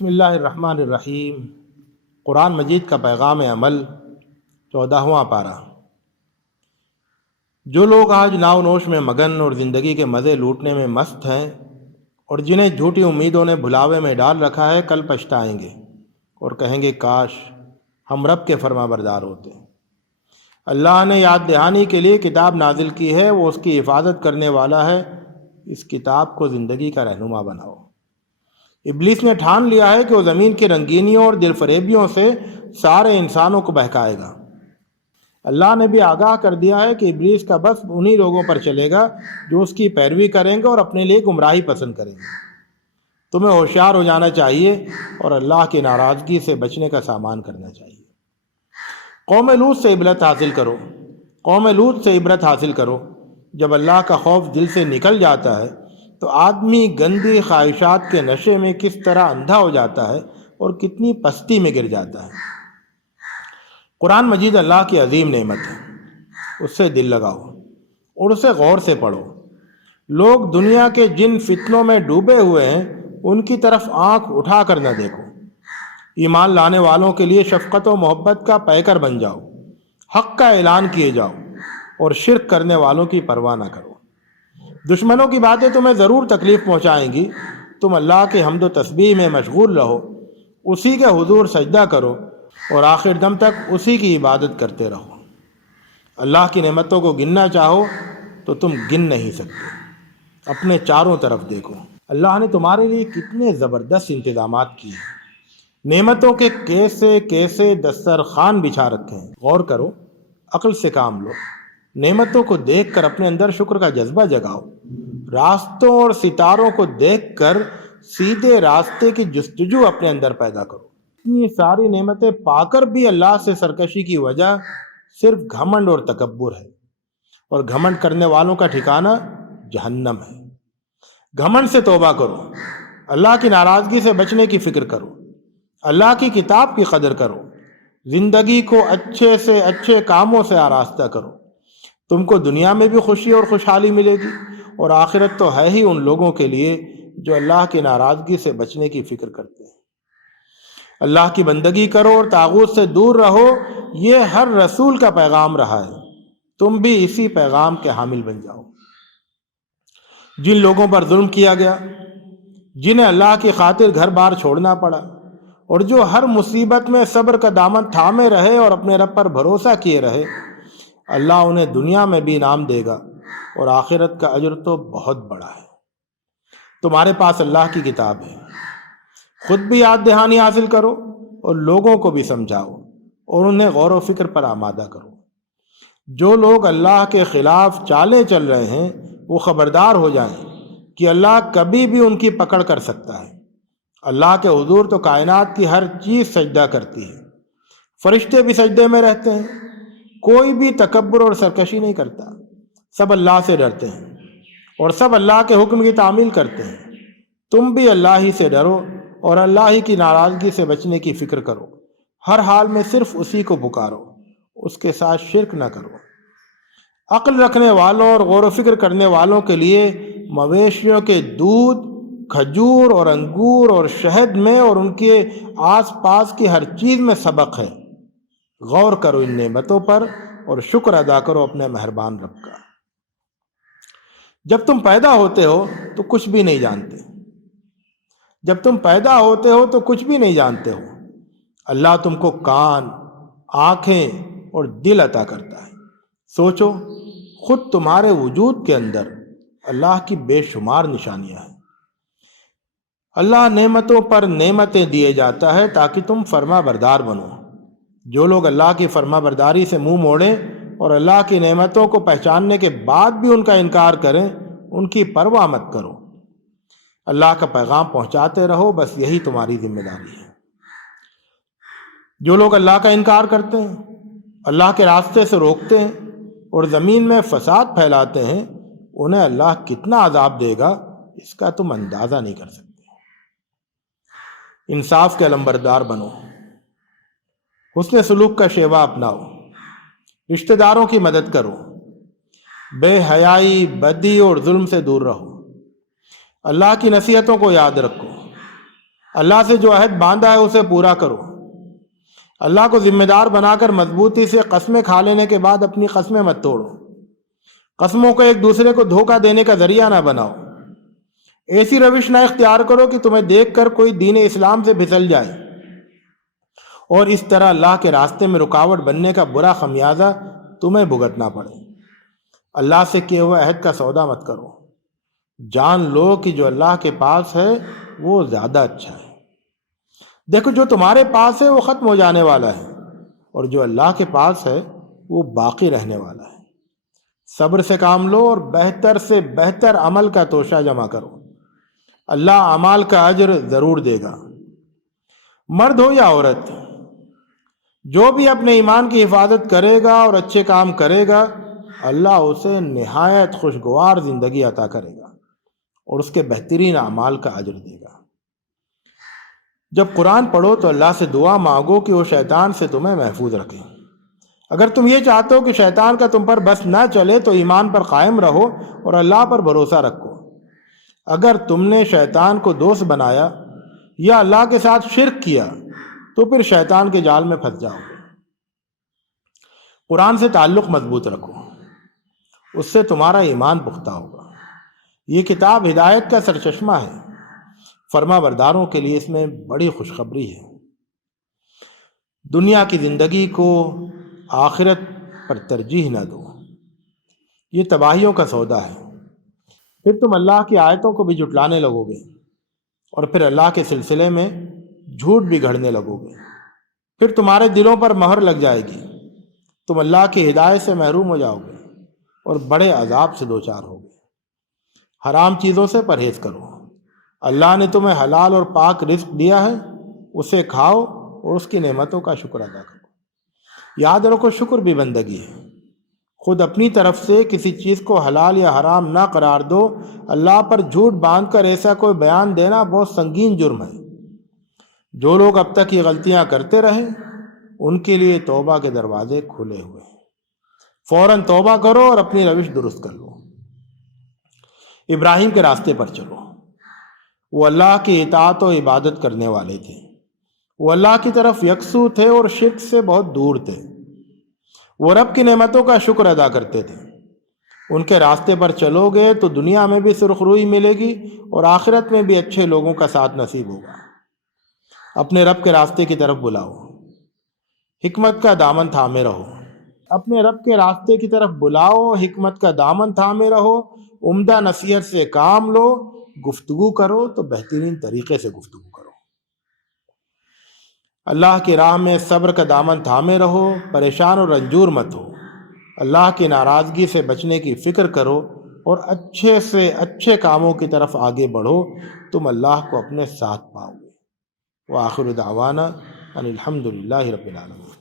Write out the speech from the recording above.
بسم اللہ الرحمن الرحیم۔ قرآن مجید کا پیغام عمل، 14واں پارہ۔ جو لوگ آج ناو نوش میں مگن اور زندگی کے مزے لوٹنے میں مست ہیں اور جنہیں جھوٹی امیدوں نے بھلاوے میں ڈال رکھا ہے، کل پچھتائیں گے اور کہیں گے کاش ہم رب کے فرما بردار ہوتے۔ اللہ نے یاد دہانی کے لیے کتاب نازل کی ہے، وہ اس کی حفاظت کرنے والا ہے۔ اس کتاب کو زندگی کا رہنما بناؤ۔ ابلیس نے ٹھان لیا ہے کہ وہ زمین کی رنگینیوں اور دل فریبیوں سے سارے انسانوں کو بہکائے گا۔ اللہ نے بھی آگاہ کر دیا ہے کہ ابلیس کا بس انہی لوگوں پر چلے گا جو اس کی پیروی کریں گے اور اپنے لیے گمراہی پسند کریں گے۔ تمہیں ہوشیار ہو جانا چاہیے اور اللہ کی ناراضگی سے بچنے کا سامان کرنا چاہیے۔ قوم لوط سے عبرت حاصل کرو۔ قوم لوط سے عبرت حاصل کرو۔ جب اللہ کا خوف دل سے نکل جاتا ہے تو آدمی گندی خواہشات کے نشے میں کس طرح اندھا ہو جاتا ہے اور کتنی پستی میں گر جاتا ہے۔ قرآن مجید اللہ کی عظیم نعمت ہے، اس سے دل لگاؤ اور اسے غور سے پڑھو۔ لوگ دنیا کے جن فتنوں میں ڈوبے ہوئے ہیں ان کی طرف آنکھ اٹھا کر نہ دیکھو۔ ایمان لانے والوں کے لیے شفقت و محبت کا پیکر بن جاؤ، حق کا اعلان کیے جاؤ اور شرک کرنے والوں کی پرواہ نہ کرو۔ دشمنوں کی باتیں تمہیں ضرور تکلیف پہنچائیں گی، تم اللہ کے حمد و تسبیح میں مشغول رہو، اسی کے حضور سجدہ کرو اور آخر دم تک اسی کی عبادت کرتے رہو۔ اللہ کی نعمتوں کو گننا چاہو تو تم گن نہیں سکتے۔ اپنے چاروں طرف دیکھو، اللہ نے تمہارے لیے کتنے زبردست انتظامات کیے ہیں۔ نعمتوں کے کیسے کیسے دسترخوان بچھا رکھے ہیں۔ غور کرو، عقل سے کام لو۔ نعمتوں کو دیکھ کر اپنے اندر شکر کا جذبہ جگاؤ۔ راستوں اور ستاروں کو دیکھ کر سیدھے راستے کی جستجو اپنے اندر پیدا کرو۔ اتنی ساری نعمتیں پا کر بھی اللہ سے سرکشی کی وجہ صرف گھمنڈ اور تکبر ہے، اور گھمنڈ کرنے والوں کا ٹھکانہ جہنم ہے۔ گھمنڈ سے توبہ کرو، اللہ کی ناراضگی سے بچنے کی فکر کرو، اللہ کی کتاب کی قدر کرو، زندگی کو اچھے سے اچھے کاموں سے آراستہ کرو۔ تم کو دنیا میں بھی خوشی اور خوشحالی ملے گی، اور آخرت تو ہے ہی ان لوگوں کے لیے جو اللہ کی ناراضگی سے بچنے کی فکر کرتے ہیں۔ اللہ کی بندگی کرو اور طاغوت سے دور رہو، یہ ہر رسول کا پیغام رہا ہے۔ تم بھی اسی پیغام کے حامل بن جاؤ۔ جن لوگوں پر ظلم کیا گیا، جنہیں اللہ کی خاطر گھر بار چھوڑنا پڑا، اور جو ہر مصیبت میں صبر کا دامن تھامے رہے اور اپنے رب پر بھروسہ کیے رہے، اللہ انہیں دنیا میں بھی انعام دے گا اور آخرت کا اجر تو بہت بڑا ہے۔ تمہارے پاس اللہ کی کتاب ہے، خود بھی یاد دہانی حاصل کرو اور لوگوں کو بھی سمجھاؤ اور انہیں غور و فکر پر آمادہ کرو۔ جو لوگ اللہ کے خلاف چالیں چل رہے ہیں وہ خبردار ہو جائیں کہ اللہ کبھی بھی ان کی پکڑ کر سکتا ہے۔ اللہ کے حضور تو کائنات کی ہر چیز سجدہ کرتی ہے، فرشتے بھی سجدے میں رہتے ہیں۔ کوئی بھی تکبر اور سرکشی نہیں کرتا، سب اللہ سے ڈرتے ہیں اور سب اللہ کے حکم کی تعمیل کرتے ہیں۔ تم بھی اللہ ہی سے ڈرو اور اللہ ہی کی ناراضگی سے بچنے کی فکر کرو۔ ہر حال میں صرف اسی کو پکارو، اس کے ساتھ شرک نہ کرو۔ عقل رکھنے والوں اور غور و فکر کرنے والوں کے لیے مویشیوں کے دودھ، کھجور اور انگور اور شہد میں اور ان کے آس پاس کی ہر چیز میں سبق ہے۔ غور کرو ان نعمتوں پر اور شکر ادا کرو اپنے مہربان رب کا۔ جب تم پیدا ہوتے ہو تو کچھ بھی نہیں جانتے۔ جب تم پیدا ہوتے ہو تو کچھ بھی نہیں جانتے ہو۔ اللہ تم کو کان، آنکھیں اور دل عطا کرتا ہے۔ سوچو، خود تمہارے وجود کے اندر اللہ کی بے شمار نشانیاں ہیں۔ اللہ نعمتوں پر نعمتیں دیے جاتا ہے تاکہ تم فرما بردار بنو۔ جو لوگ اللہ کی فرما برداری سے منہ موڑیں اور اللہ کی نعمتوں کو پہچاننے کے بعد بھی ان کا انکار کریں، ان کی پرواہ مت کرو۔ اللہ کا پیغام پہنچاتے رہو، بس یہی تمہاری ذمہ داری ہے۔ جو لوگ اللہ کا انکار کرتے ہیں، اللہ کے راستے سے روکتے ہیں اور زمین میں فساد پھیلاتے ہیں، انہیں اللہ کتنا عذاب دے گا اس کا تم اندازہ نہیں کر سکتے۔ انصاف کے علمبردار بنو، حسن سلوک کا شیوا اپناؤ، رشتہ داروں کی مدد کرو، بے حیائی، بدی اور ظلم سے دور رہو، اللہ کی نصیحتوں کو یاد رکھو، اللہ سے جو عہد باندھا ہے اسے پورا کرو۔ اللہ کو ذمہ دار بنا کر مضبوطی سے قسمیں کھا لینے کے بعد اپنی قسمیں مت توڑو۔ قسموں کو ایک دوسرے کو دھوکہ دینے کا ذریعہ نہ بناؤ۔ ایسی روش نہ اختیار کرو کہ تمہیں دیکھ کر کوئی دین اسلام سے پھسل جائے اور اس طرح اللہ کے راستے میں رکاوٹ بننے کا برا خمیازہ تمہیں بھگتنا پڑے۔ اللہ سے کیے ہوئے عہد کا سودا مت کرو۔ جان لو کہ جو اللہ کے پاس ہے وہ زیادہ اچھا ہے۔ دیکھو جو تمہارے پاس ہے وہ ختم ہو جانے والا ہے، اور جو اللہ کے پاس ہے وہ باقی رہنے والا ہے۔ صبر سے کام لو اور بہتر سے بہتر عمل کا توشہ جمع کرو۔ اللہ اعمال کا اجر ضرور دے گا۔ مرد ہو یا عورت، جو بھی اپنے ایمان کی حفاظت کرے گا اور اچھے کام کرے گا، اللہ اسے نہایت خوشگوار زندگی عطا کرے گا اور اس کے بہترین اعمال کا اجر دے گا۔ جب قرآن پڑھو تو اللہ سے دعا مانگو کہ وہ شیطان سے تمہیں محفوظ رکھے۔ اگر تم یہ چاہتے ہو کہ شیطان کا تم پر بس نہ چلے تو ایمان پر قائم رہو اور اللہ پر بھروسہ رکھو۔ اگر تم نے شیطان کو دوست بنایا یا اللہ کے ساتھ شرک کیا تو پھر شیطان کے جال میں پھنس جاؤ گے۔ قرآن سے تعلق مضبوط رکھو، اس سے تمہارا ایمان پختہ ہوگا۔ یہ کتاب ہدایت کا سرچشمہ ہے، فرما برداروں کے لیے اس میں بڑی خوشخبری ہے۔ دنیا کی زندگی کو آخرت پر ترجیح نہ دو، یہ تباہیوں کا سودا ہے۔ پھر تم اللہ کی آیتوں کو بھی جھٹلانے لگو گے اور پھر اللہ کے سلسلے میں جھوٹ بھی گھڑنے لگو گے۔ پھر تمہارے دلوں پر مہر لگ جائے گی، تم اللہ کی ہدایت سے محروم ہو جاؤ گے اور بڑے عذاب سے دوچار ہوگے۔ حرام چیزوں سے پرہیز کرو۔ اللہ نے تمہیں حلال اور پاک رزق دیا ہے، اسے کھاؤ اور اس کی نعمتوں کا شکر ادا کرو۔ یاد رکھو شکر بھی بندگی ہے۔ خود اپنی طرف سے کسی چیز کو حلال یا حرام نہ قرار دو۔ اللہ پر جھوٹ باندھ کر ایسا کوئی بیان دینا بہت سنگین جرم ہے۔ جو لوگ اب تک یہ غلطیاں کرتے رہے ان کے لیے توبہ کے دروازے کھلے ہوئے ہیں۔ فوراً توبہ کرو اور اپنی روش درست کر لو۔ ابراہیم کے راستے پر چلو۔ وہ اللہ کی اطاعت و عبادت کرنے والے تھے۔ وہ اللہ کی طرف یکسو تھے اور شرک سے بہت دور تھے۔ وہ رب کی نعمتوں کا شکر ادا کرتے تھے۔ ان کے راستے پر چلو گے تو دنیا میں بھی سرخ روئی ملے گی اور آخرت میں بھی اچھے لوگوں کا ساتھ نصیب ہوگا۔ اپنے رب کے راستے کی طرف بلاؤ، حکمت کا دامن تھامے رہو۔ اپنے رب کے راستے کی طرف بلاؤ، حکمت کا دامن تھامے رہو، عمدہ نصیحت سے کام لو، گفتگو کرو تو بہترین طریقے سے گفتگو کرو۔ اللہ کی راہ میں صبر کا دامن تھامے رہو، پریشان اور رنجور مت ہو۔ اللہ کی ناراضگی سے بچنے کی فکر کرو اور اچھے سے اچھے کاموں کی طرف آگے بڑھو، تم اللہ کو اپنے ساتھ پاؤ گے۔ وآخر دعوانا ان الحمد للہ رب العالمین۔